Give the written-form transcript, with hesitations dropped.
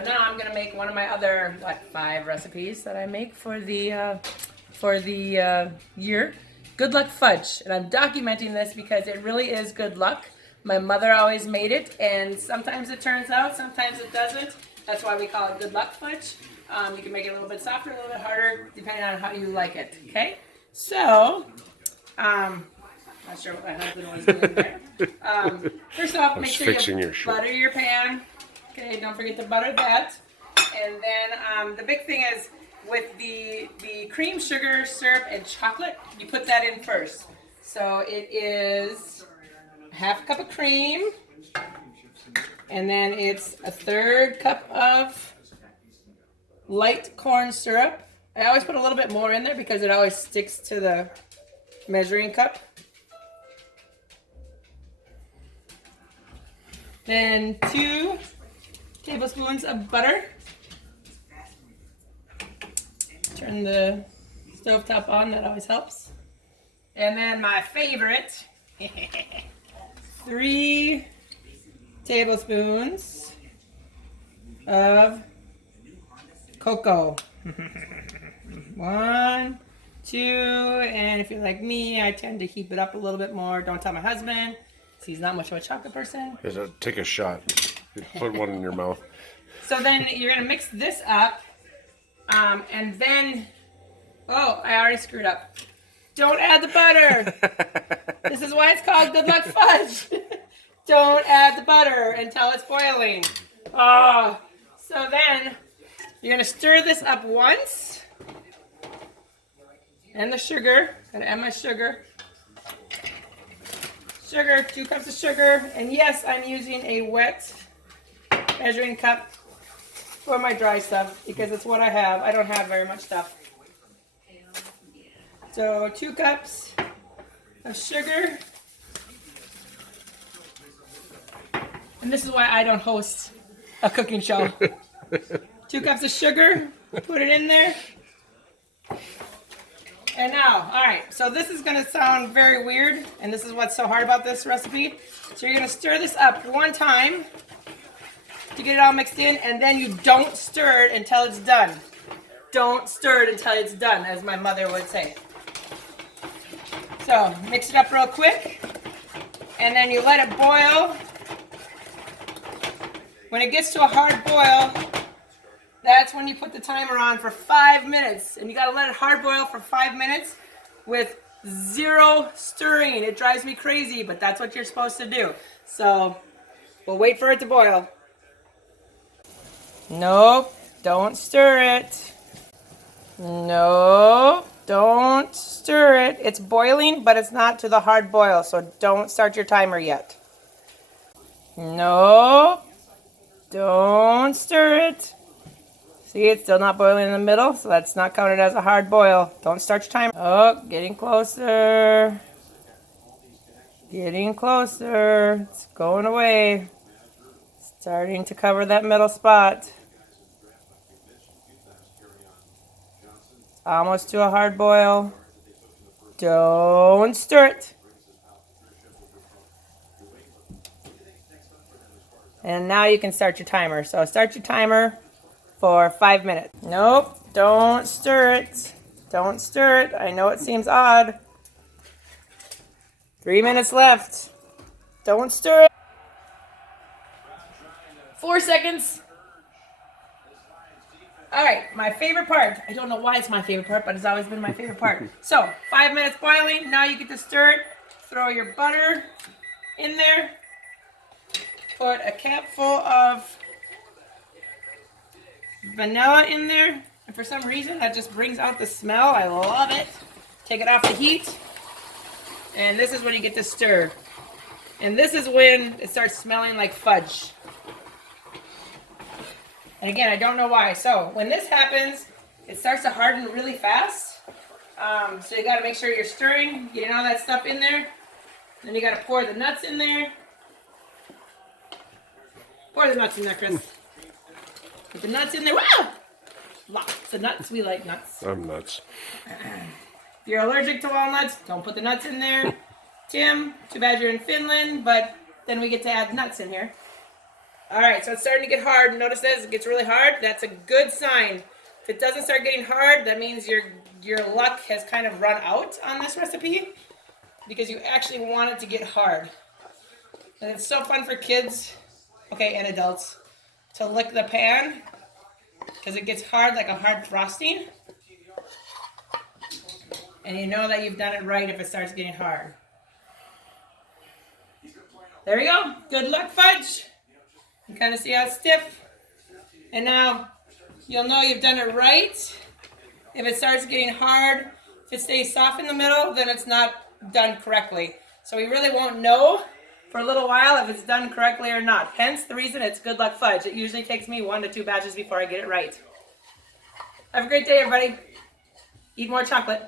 So now I'm gonna make one of my other 5 recipes that I make for the year. Good luck fudge, and I'm documenting this because it really is good luck. My mother always made it, and sometimes it turns out, sometimes it doesn't. That's why we call it good luck fudge. You can make it a little bit softer, a little bit harder, depending on how you like it. Okay, so not sure what my husband was doing there. First off, make sure you butter your pan. Okay, don't forget to butter that. And then the big thing is with the cream, sugar, syrup, and chocolate, you put that in first. So it is half a cup of cream, and then it's a 1/3 cup of light corn syrup. I always put a little bit more in there because it always sticks to the measuring cup. Then 2 tablespoons of butter. Turn the stovetop on, that always helps. And then my favorite, 3 tablespoons of cocoa. 1, 2, and if you're like me, I tend to heat it up a little bit more. Don't tell my husband, because he's not much of a chocolate person. Take a shot. Put one in your mouth. So then you're going to mix this up, and then, oh, I already screwed up. Don't add the butter. This is why it's called good luck fudge. Don't add the butter until it's boiling. Oh, so then you're going to stir this up once. And the sugar. Going to add my sugar. Sugar, 2 cups of sugar. And yes, I'm using a wet measuring cup for my dry stuff because it's what I have. I don't have very much stuff. So 2 cups of sugar. And this is why I don't host a cooking show. 2 cups of sugar, put it in there. And now, all right, so this is gonna sound very weird, and this is what's so hard about this recipe. So you're gonna stir this up 1 time to get it all mixed in, and then you don't stir it until it's done. Don't stir it until it's done, as my mother would say. So mix it up real quick, and then you let it boil. When it gets to a hard boil, that's when you put the timer on for 5 minutes. And you gotta let it hard boil for 5 minutes with 0 stirring. It drives me crazy, but that's what you're supposed to do. So we'll wait for it to boil. Nope, don't stir it. No, don't stir it. It's boiling, but it's not to the hard boil, so don't start your timer yet. No, don't stir it. See, it's still not boiling in the middle, so that's not counted as a hard boil. Don't start your timer. Oh, getting closer. Getting closer. It's going away. Starting to cover that middle spot. Almost to a hard boil. Don't stir it. And now you can start your timer. So start your timer for 5 minutes. Nope, don't stir it. Don't stir it. I know it seems odd. 3 minutes left. Don't stir it. 4 seconds. All right, my favorite part. I don't know why it's my favorite part, but it's always been my favorite part. So, 5 minutes boiling. Now you get to stir it. Throw your butter in there. Put a cap full of vanilla in there. And for some reason, that just brings out the smell. I love it. Take it off the heat. And this is when you get to stir. And this is when it starts smelling like fudge. And again, I don't know why. So when this happens, it starts to harden really fast. So you got to make sure you're stirring, getting all that stuff in there. Then you got to pour the nuts in there. Pour the nuts in there, Chris. Put the nuts in there. Wow! Lots of nuts. We like nuts. I'm nuts. If you're allergic to walnuts, don't put the nuts in there. Tim, too bad you're in Finland, but then we get to add nuts in here. All right, so it's starting to get hard. Notice this, it gets really hard. That's a good sign. If it doesn't start getting hard, that means your luck has kind of run out on this recipe because you actually want it to get hard. And it's so fun for kids, okay, and adults, to lick the pan because it gets hard like a hard frosting. And you know that you've done it right if it starts getting hard. There we go. Good luck, Fudge. You kind of see how it's stiff. And now you'll know you've done it right. If it starts getting hard, if it stays soft in the middle, then it's not done correctly. So we really won't know for a little while if it's done correctly or not. Hence the reason it's good luck fudge. It usually takes me 1 to 2 batches before I get it right. Have a great day, everybody. Eat more chocolate.